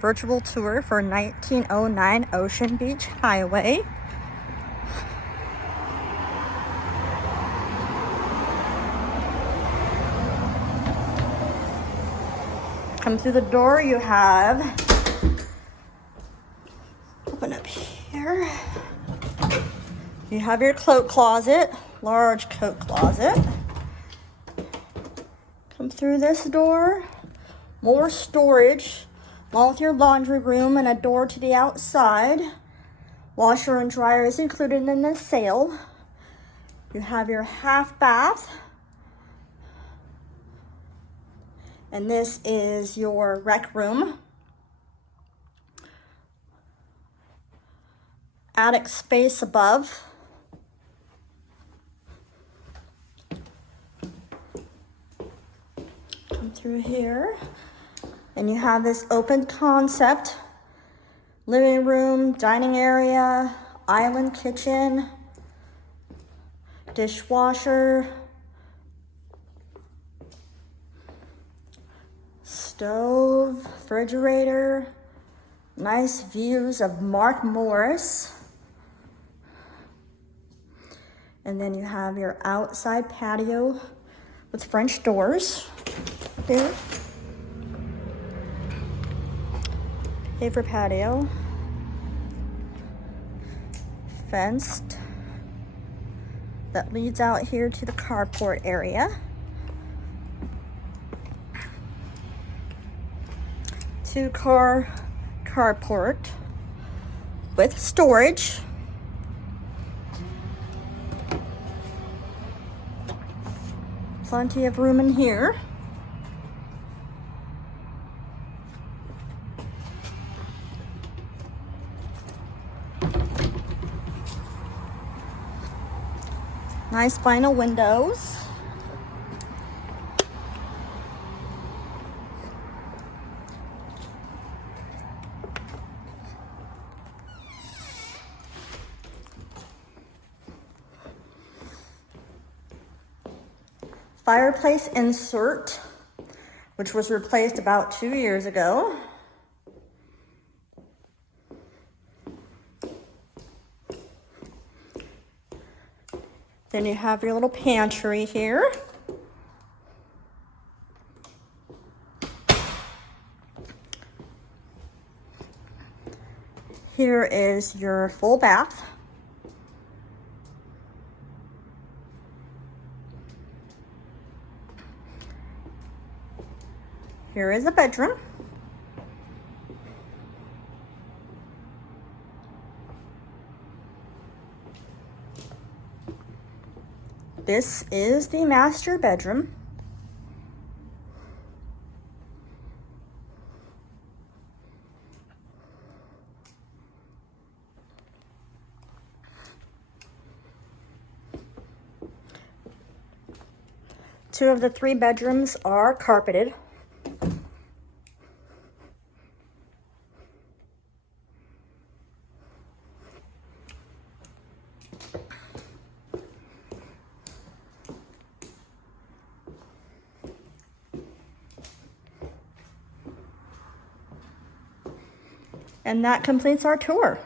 Virtual tour for 1909 Ocean Beach Highway. Come through the door, you have, open up here, you have your coat closet, large coat closet. Come through this door, more storage, along with your laundry room and a door to the outside. Washer and dryer is included in this sale. You have your half bath. And this is your rec room. Attic space above. Come through here. And you have this open concept. Living room, dining area, island kitchen, dishwasher, stove, refrigerator, nice views of Mark Morris. And then you have your outside patio with French doors here. Paver patio. Fenced. That leads out here to the carport area. 2-car carport with storage. Plenty of room in here. Nice vinyl windows. Fireplace insert, which was replaced about 2 years ago. Then you have your little pantry here. Here is your full bath. Here is a bedroom. This is the master bedroom. Two of the 3 bedrooms are carpeted. And that completes our tour.